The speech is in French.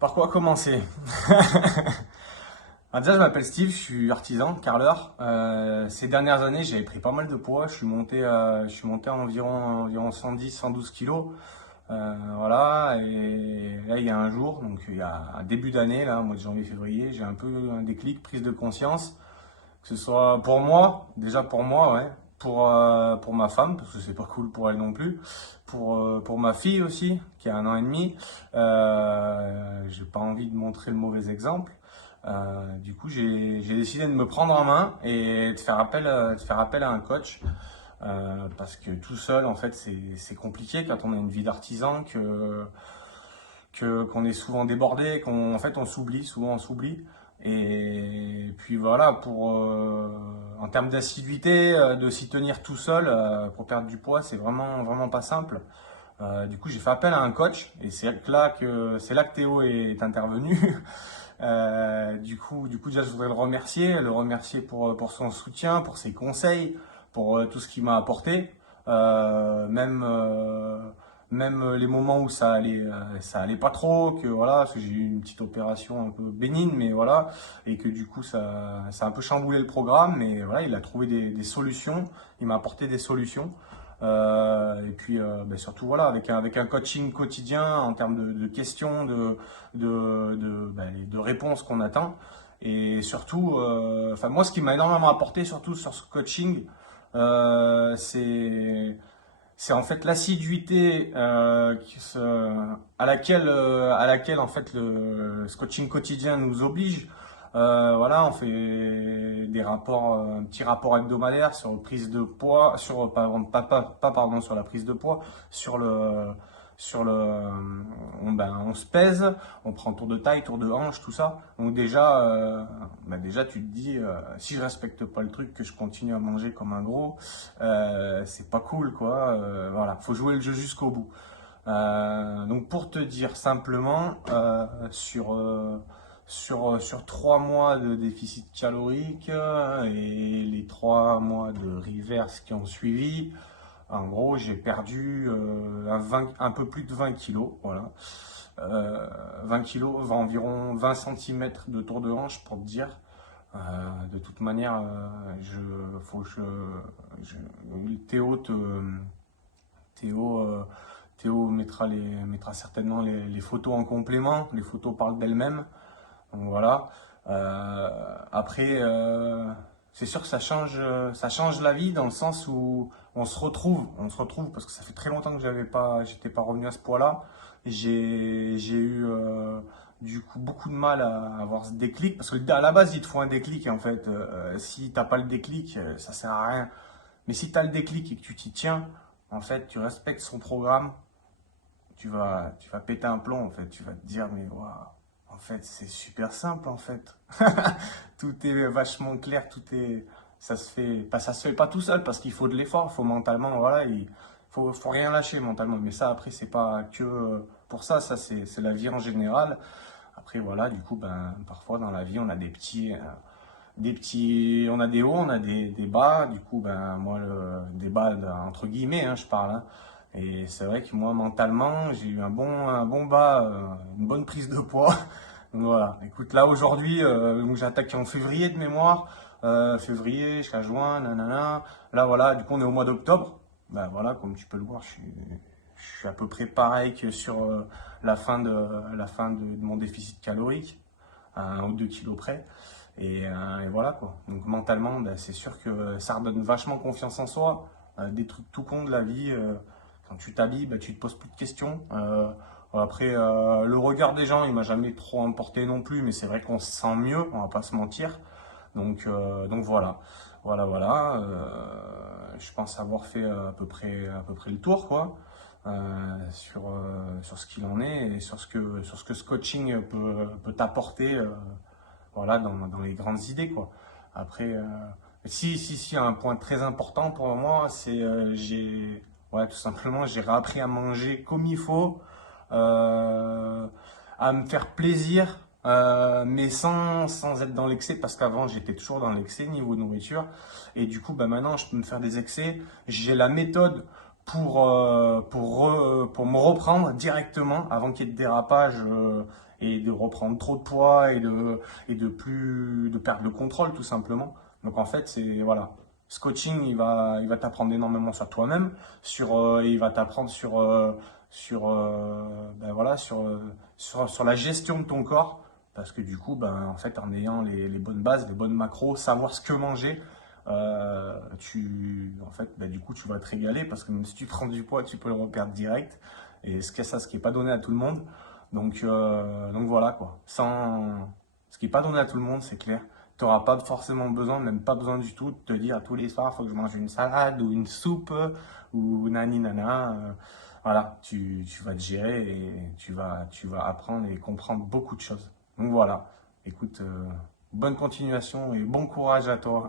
Par quoi commencer? Déjà, je m'appelle Steve, je suis artisan, carreleur. Ces dernières années, j'avais pris pas mal de poids. Je suis monté à environ 110, 112 kilos. Voilà, et là, il y a un jour, donc il y a un début d'année, là, au mois de janvier-février, j'ai un peu un déclic, prise de conscience. Que ce soit pour moi, déjà pour moi, ouais. Pour ma femme, parce que c'est pas cool pour elle non plus. Pour ma fille aussi, qui a 1 an et demi. J'ai pas envie de montrer le mauvais exemple. Du coup, j'ai décidé de me prendre en main et de faire appel à un coach. Parce que tout seul, en fait, c'est compliqué quand on a une vie d'artisan, qu'on est souvent débordé, qu'en fait on s'oublie, souvent on s'oublie. Et puis voilà, en termes d'assiduité, de s'y tenir tout seul pour perdre du poids, c'est vraiment, vraiment pas simple. Du coup, j'ai fait appel à un coach et c'est là que Théo est intervenu. Du coup, déjà, je voudrais le remercier pour son soutien, pour ses conseils, pour tout ce qu'il m'a apporté. Même les moments où ça allait pas trop, que voilà, parce que j'ai eu une petite opération un peu bénigne, mais voilà, et que du coup ça a un peu chamboulé le programme, mais voilà, il a trouvé des solutions, il m'a apporté des solutions. Et puis surtout voilà, avec un coaching quotidien en termes de questions, de réponses qu'on attend. Et surtout, enfin moi ce qui m'a énormément apporté surtout sur ce coaching, c'est en fait l'assiduité à laquelle en fait ce coaching quotidien nous oblige. Voilà, on fait un petit rapport hebdomadaire sur prise de poids, pardon, sur la prise de poids, sur le, on se pèse, on prend tour de taille, tour de hanche, tout ça. Donc déjà tu te dis, si je respecte pas le truc, que je continue à manger comme un gros, c'est pas cool quoi. Voilà, faut jouer le jeu jusqu'au bout. Donc pour te dire simplement, sur 3 mois de déficit calorique et les 3 mois de reverse qui ont suivi, en gros j'ai perdu un peu plus de 20 kilos. Voilà. 20 kilos, environ 20 cm de tour de hanche pour te dire. De toute manière, Théo, Théo, Théo mettra certainement les photos en complément. Les photos parlent d'elles-mêmes. Donc voilà. Après, c'est sûr que ça change la vie dans le sens où on se retrouve parce que ça fait très longtemps que j'étais pas revenu à ce poids-là. J'ai eu du coup beaucoup de mal à avoir ce déclic parce que à la base il te faut un déclic en fait. Si t'as pas le déclic, ça sert à rien. Mais si tu as le déclic et que tu t'y tiens, en fait, tu respectes son programme, tu vas péter un plomb, en fait. Tu vas te dire, mais waouh, en fait, c'est super simple, en fait. Tout est vachement clair, ça se fait pas tout seul parce qu'il faut de l'effort, il faut mentalement, voilà, il faut rien lâcher mentalement. Mais ça, après, c'est pas que pour ça, c'est la vie en général. Après, voilà, du coup, parfois dans la vie, on a on a des hauts, on a des bas. Du coup, moi, des bas, entre guillemets, hein, je parle. Hein. Et c'est vrai que moi, mentalement, j'ai eu un bon bas, une bonne prise de poids. Donc voilà. Écoute, là, aujourd'hui, donc j'ai attaqué en février de mémoire. Février jusqu'à juin, nanana. Là, voilà, du coup, on est au mois d'octobre. Voilà, comme tu peux le voir, je suis à peu près pareil que sur la fin de mon déficit calorique, à 1 ou 2 kilos près. Et voilà quoi. Donc mentalement, c'est sûr que ça redonne vachement confiance en soi. Des trucs tout cons de la vie. Quand tu t'habilles, tu te poses plus de questions. Après, le regard des gens, il m'a jamais trop importé non plus, mais c'est vrai qu'on se sent mieux, on va pas se mentir. Donc voilà, voilà, voilà. Je pense avoir fait à peu près le tour quoi. Sur ce qu'il en est et sur ce que ce coaching peut t'apporter. Voilà, dans les grandes idées, quoi. Après, si, un point très important pour moi, c'est ouais, tout simplement, j'ai réappris à manger comme il faut, euh, à me faire plaisir, mais sans être dans l'excès, parce qu'avant, j'étais toujours dans l'excès niveau nourriture. Et du coup, maintenant, je peux me faire des excès. J'ai la méthode pour me reprendre directement avant qu'il y ait de dérapage et de reprendre trop de poids et de perdre le contrôle tout simplement. Donc en fait, c'est voilà. Ce coaching, il va t'apprendre énormément sur toi-même, il va t'apprendre ben voilà, sur la gestion de ton corps, parce que du coup, ben, en fait, en ayant les bonnes bases, les bonnes macros, savoir ce que manger, en fait, ben, du coup, tu vas te régaler, parce que même si tu prends du poids, tu peux le reperdre direct, et ce qui est pas donné à tout le monde. Donc voilà quoi. Ce qui est pas donné à tout le monde, c'est clair. Tu n'auras pas forcément besoin, même pas besoin du tout, de te dire tous les soirs, il faut que je mange une salade ou une soupe ou nani nana. Voilà, tu vas te gérer et tu vas apprendre et comprendre beaucoup de choses. Donc voilà, écoute, bonne continuation et bon courage à toi.